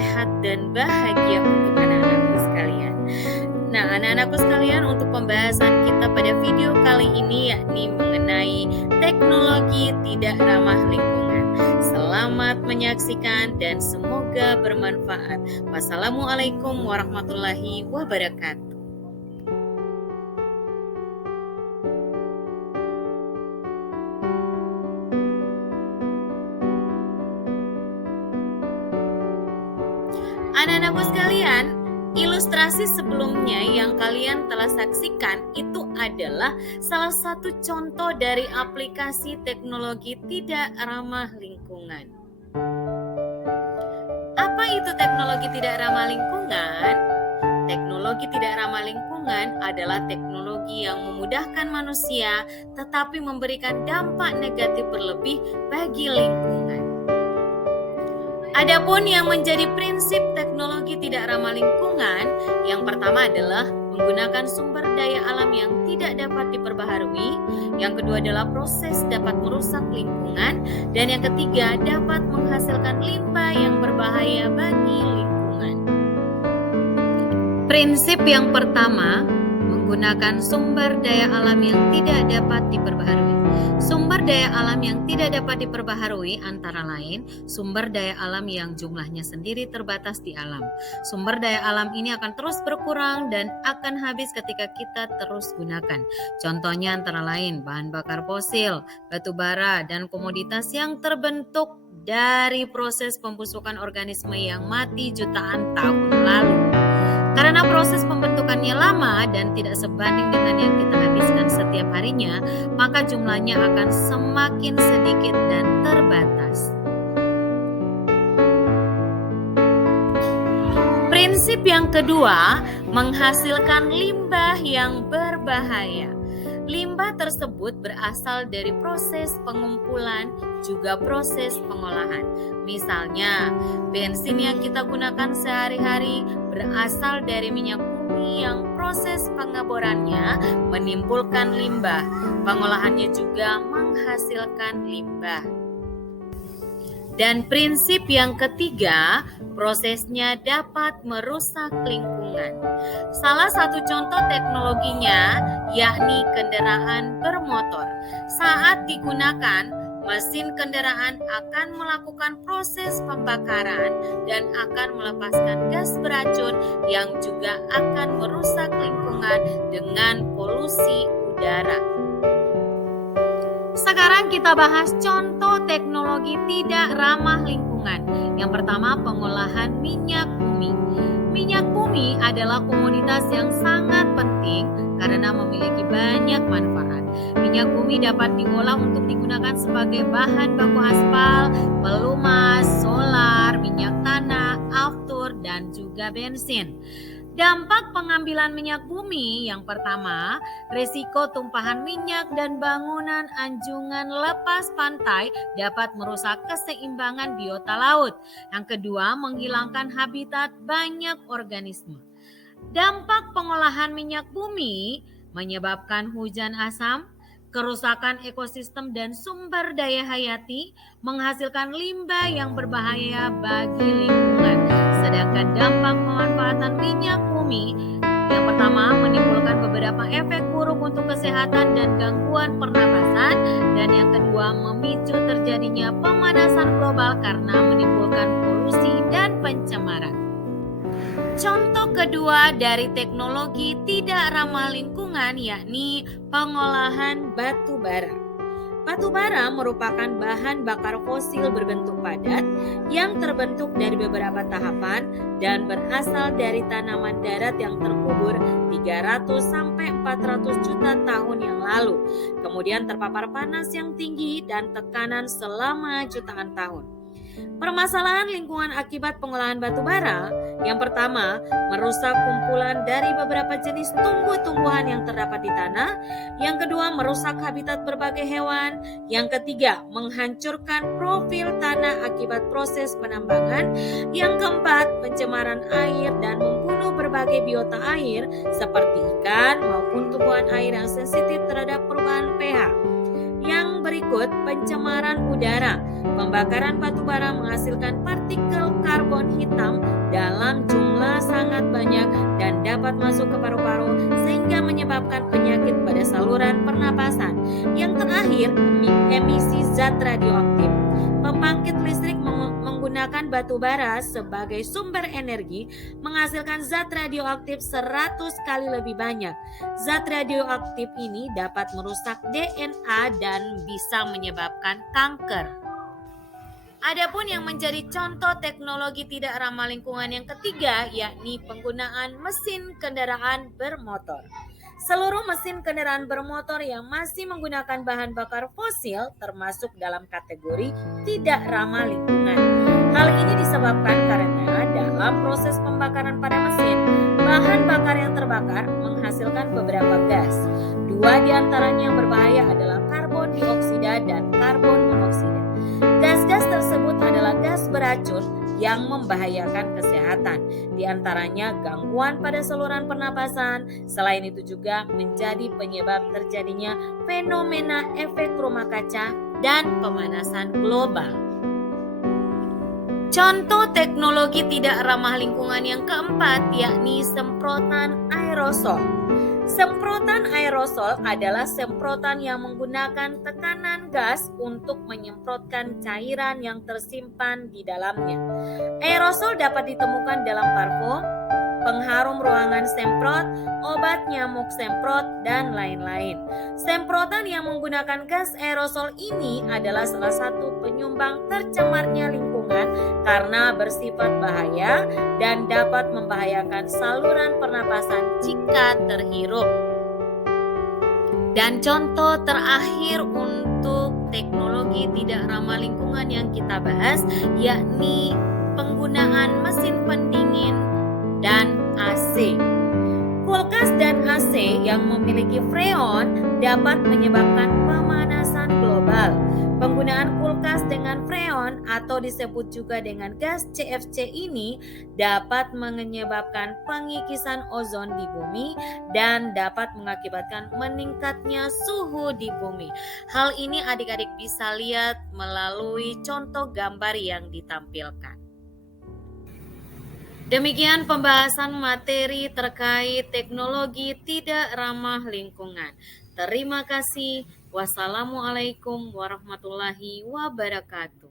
sehat dan bahagia untuk anak-anakku sekalian. Nah, anak-anakku sekalian, untuk pembahasan kita pada video kali ini yakni mengenai teknologi tidak ramah lingkungan. Selamat menyaksikan dan semoga bermanfaat. Wassalamualaikum warahmatullahi wabarakatuh. Anak-anakku sekalian, ilustrasi sebelumnya yang kalian telah saksikan itu adalah salah satu contoh dari aplikasi teknologi tidak ramah lingkungan. Apa itu teknologi tidak ramah lingkungan? Teknologi tidak ramah lingkungan adalah teknologi yang memudahkan manusia tetapi memberikan dampak negatif berlebih bagi lingkungan. Adapun yang menjadi prinsip teknologi tidak ramah lingkungan, yang pertama adalah menggunakan sumber daya alam yang tidak dapat diperbaharui, yang kedua adalah proses dapat merusak lingkungan, dan yang ketiga dapat menghasilkan limbah yang berbahaya bagi lingkungan. Prinsip yang pertama, menggunakan sumber daya alam yang tidak dapat diperbaharui. Sumber daya alam yang tidak dapat diperbaharui antara lain sumber daya alam yang jumlahnya sendiri terbatas di alam. Sumber daya alam ini akan terus berkurang dan akan habis ketika kita terus gunakan. Contohnya antara lain bahan bakar fosil, batu bara, dan komoditas yang terbentuk dari proses pembusukan organisme yang mati jutaan tahun lalu. Karena proses pembentukannya lama dan tidak sebanding dengan yang kita habiskan setiap harinya, maka jumlahnya akan semakin sedikit dan terbatas. Prinsip yang kedua, menghasilkan limbah yang berbahaya. Limbah tersebut berasal dari proses pengumpulan juga proses pengolahan. Misalnya, bensin yang kita gunakan sehari-hari berasal dari minyak bumi yang proses pengeborannya menimbulkan limbah. Pengolahannya juga menghasilkan limbah. Dan prinsip yang ketiga, prosesnya dapat merusak lingkungan. Salah satu contoh teknologinya yakni kendaraan bermotor. Saat digunakan, mesin kendaraan akan melakukan proses pembakaran dan akan melepaskan gas beracun yang juga akan merusak lingkungan dengan polusi udara. Sekarang kita bahas contoh teknologi tidak ramah lingkungan. Yang pertama, pengolahan minyak bumi. Minyak bumi adalah komoditas yang sangat penting karena memiliki banyak manfaat. Minyak bumi dapat diolah untuk digunakan sebagai bahan baku aspal, pelumas, solar, minyak tanah, aftur, dan juga bensin. Dampak pengambilan minyak bumi yang pertama, risiko tumpahan minyak dan bangunan anjungan lepas pantai dapat merusak keseimbangan biota laut. Yang kedua, menghilangkan habitat banyak organisme. Dampak pengolahan minyak bumi menyebabkan hujan asam, kerusakan ekosistem dan sumber daya hayati, menghasilkan limbah yang berbahaya bagi lingkungan. Sedangkan dampak pemanfaatan minyak bumi yang pertama menimbulkan beberapa efek buruk untuk kesehatan dan gangguan pernapasan, dan yang kedua memicu terjadinya pemanasan global karena menimbulkan polusi dan pencemaran. Contoh kedua dari teknologi tidak ramah lingkungan yakni pengolahan batu bara. Batu bara merupakan bahan bakar fosil berbentuk padat yang terbentuk dari beberapa tahapan dan berasal dari tanaman darat yang terkubur 300 sampai 400 juta tahun yang lalu. Kemudian terpapar panas yang tinggi dan tekanan selama jutaan tahun. Permasalahan lingkungan akibat pengolahan batu bara, yang pertama, merusak kumpulan dari beberapa jenis tumbuh-tumbuhan yang terdapat di tanah. Yang kedua, merusak habitat berbagai hewan. Yang ketiga, menghancurkan profil tanah akibat proses penambangan. Yang keempat, pencemaran air dan membunuh berbagai biota air seperti ikan maupun tumbuhan air yang sensitif terhadap perubahan pH. Yang berikut, pencemaran udara. Pembakaran batu bara menghasilkan partikel karbon hitam dalam jumlah sangat banyak dan dapat masuk ke paru-paru sehingga menyebabkan penyakit pada saluran pernapasan. Yang terakhir, emisi zat radioaktif. Pembangkit listrik menggunakan batu bara sebagai sumber energi menghasilkan zat radioaktif 100 kali lebih banyak. Zat radioaktif ini dapat merusak DNA dan bisa menyebabkan kanker. Adapun yang menjadi contoh teknologi tidak ramah lingkungan yang ketiga yakni penggunaan mesin kendaraan bermotor. Seluruh mesin kendaraan bermotor yang masih menggunakan bahan bakar fosil termasuk dalam kategori tidak ramah lingkungan. Hal ini disebabkan karena dalam proses pembakaran pada mesin, bahan bakar yang terbakar menghasilkan beberapa gas. Dua di antaranya yang berbahaya adalah karbon dioksida dan karbon monoksida. Gas-gas tersebut adalah gas beracun yang membahayakan kesehatan. Di antaranya gangguan pada saluran pernapasan. Selain itu juga menjadi penyebab terjadinya fenomena efek rumah kaca dan pemanasan global. Contoh teknologi tidak ramah lingkungan yang keempat yakni semprotan aerosol. Semprotan aerosol adalah semprotan yang menggunakan tekanan gas untuk menyemprotkan cairan yang tersimpan di dalamnya. Aerosol dapat ditemukan dalam parfum, pengharum ruangan semprot, obat nyamuk semprot, dan lain-lain. Semprotan yang menggunakan gas aerosol ini adalah salah satu penyumbang tercemarnya lingkungan karena bersifat bahaya dan dapat membahayakan saluran pernapasan jika terhirup. Dan contoh terakhir untuk teknologi tidak ramah lingkungan yang kita bahas yakni penggunaan mesin pendingin dan AC. Kulkas dan AC yang memiliki freon dapat menyebabkan pemanasan global. Penggunaan kulkas dengan freon atau disebut juga dengan gas CFC ini dapat menyebabkan pengikisan ozon di bumi dan dapat mengakibatkan meningkatnya suhu di bumi. Hal ini adik-adik bisa lihat melalui contoh gambar yang ditampilkan. Demikian pembahasan materi terkait teknologi tidak ramah lingkungan. Terima kasih. Wassalamualaikum warahmatullahi wabarakatuh.